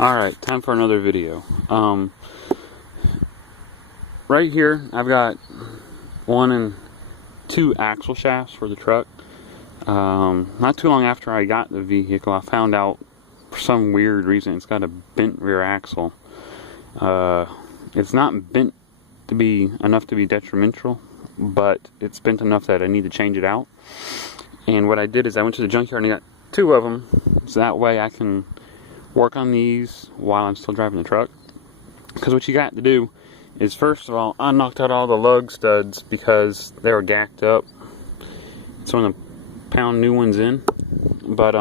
Alright, time for another video. Right here, I've got 1 and 2 axle shafts for the truck. Not too long after I got the vehicle, I found out for some weird reason it's got a bent rear axle. It's not bent to be enough to be detrimental, but it's bent enough that I need to change it out. And what I did is I went to the junkyard and I got 2 of them, so that way I can work on these while I'm still driving the truck. Because what you got to do is, first of all, I knocked out all the lug studs because they were gacked up, so I'm going to pound new ones in. But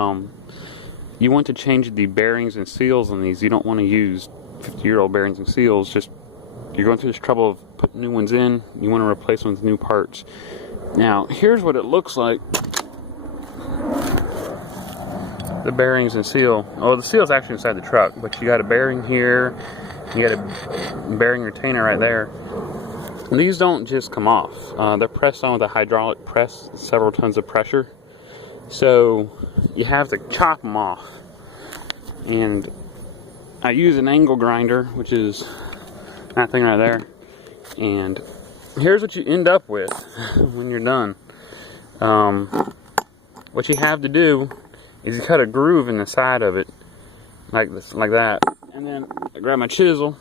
you want to change the bearings and seals on these. You don't want to use 50-year-old bearings and seals. Just, you're going through this trouble of putting new ones in, you want to replace them with new parts. Now here's what it looks like. The bearings and seal. Oh, the seal is actually inside the truck, but you got a bearing here, you got a bearing retainer right there. And these don't just come off. They're pressed on with a hydraulic press, several tons of pressure. So you have to chop them off. And I use an angle grinder, which is that thing right there. And here's what you end up with when you're done. What you have to do is you cut a groove in the side of it, like this, like that, and then I grab my chisel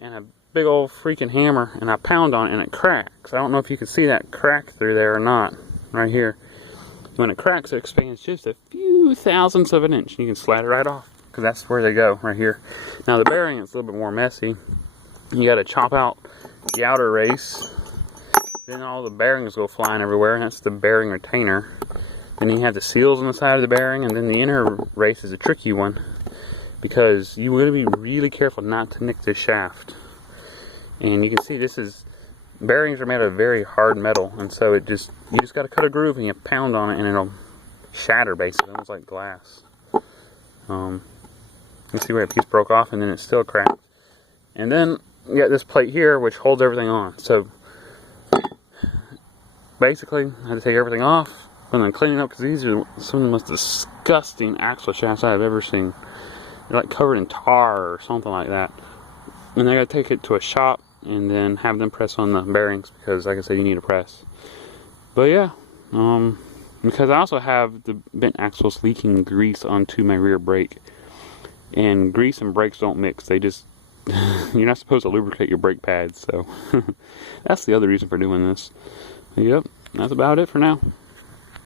and a big old freaking hammer and I pound on it and it cracks. I don't know if you can see that crack through there or not, right here. When it cracks, it expands just a few thousandths of an inch, and you can slide it right off, because that's where they go, right here. Now the bearing is a little bit more messy. You got to chop out the outer race, then all the bearings go flying everywhere, and that's the bearing retainer. Then you have the seals on the side of the bearing, and then the inner race is a tricky one, because you want to be really careful not to nick this shaft. And you can see bearings are made of very hard metal, and so you just got to cut a groove and you pound on it and it'll shatter, basically, almost like glass. You see where a piece broke off and then it's still cracked. And then you got this plate here which holds everything on. So basically I had to take everything off and then clean it up, because these are some of the most disgusting axle shafts I've ever seen. They're like covered in tar or something like that. And I got to take it to a shop and then have them press on the bearings, because like I said, you need a press. But yeah, because I also have the bent axles leaking grease onto my rear brake, and grease and brakes don't mix. They just you're not supposed to lubricate your brake pads, so that's the other reason for doing this. Yep, that's about it for now.